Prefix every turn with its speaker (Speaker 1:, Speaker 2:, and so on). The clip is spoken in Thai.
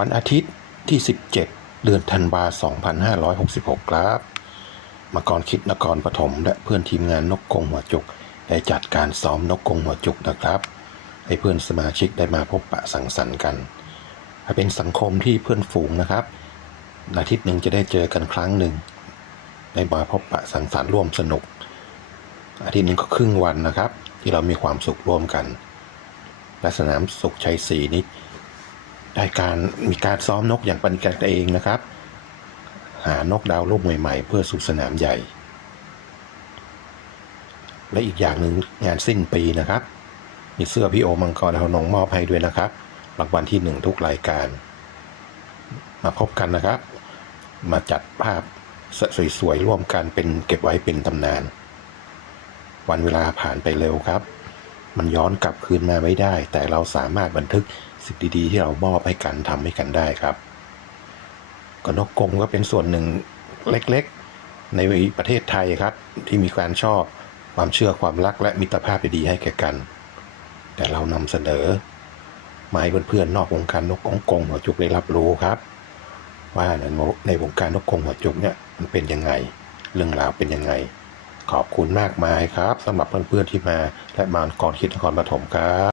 Speaker 1: วันอาทิตย์ที่ 17 เดือนธันวา2566 ครับมากรคิดนครปฐมและเพื่อนทีมงานนกกงหัวจุก ได้จัดการซ้อมนกกงหัวจุกนะครับ ให้เพื่อนสมาชิกได้มาพบปะสังสรรค์กันเป็นสังคมที่เพื่อนฝูงนะครับอาทิตย์หนึ่งจะได้เจอกันครั้งหนึ่งได้มาพบปะสังสรรค์ร่วมสนุก อาทิตย์หนึ่งก็ครึ่งวันนะครับ ที่เรามีความสุขร่วมกันและสนามสุขชัยศรีนี้ ได้การมีการซ้อมนกอย่างเป็นกันเองนะครับ หานกดาวรุ่งใหม่ๆ เพื่อสู่สนามใหญ่ และอีกอย่างหนึ่งงานสิ้นปีนะครับ มีเสื้อพี่โอมังกรดาวนงมอบให้ด้วยนะครับรางวัลที่หนึ่งทุกรายการ มาพบกันนะครับ มาจัดภาพสวยๆร่วมกันเป็นเก็บไว้เป็นตำนาน วันเวลาผ่านไปเร็วครับ มันย้อนกลับคืนมาไม่ได้ แต่เราสามารถบันทึกสิ่งดี ๆ ที่เรามอบให้กันทำให้กันได้ครับก็นกกงก็เป็นส่วนหนึ่งเล็กๆ ในประเทศไทยครับ ที่มีการชอบความเชื่อความรักและมิตรภาพดีๆให้แก่กัน แต่เรานำเสนอมาให้เพื่อนๆนอกวงการนกกงกงหัวจุกได้รับรู้ครับ ว่าในวงการนกกงหัวจุกเนี่ยมันเป็นยังไง เรื่องราวเป็นยังไง ขอบคุณมากมายครับสำหรับเพื่อนๆที่มาและมาก่อนคิดนครปฐมครับ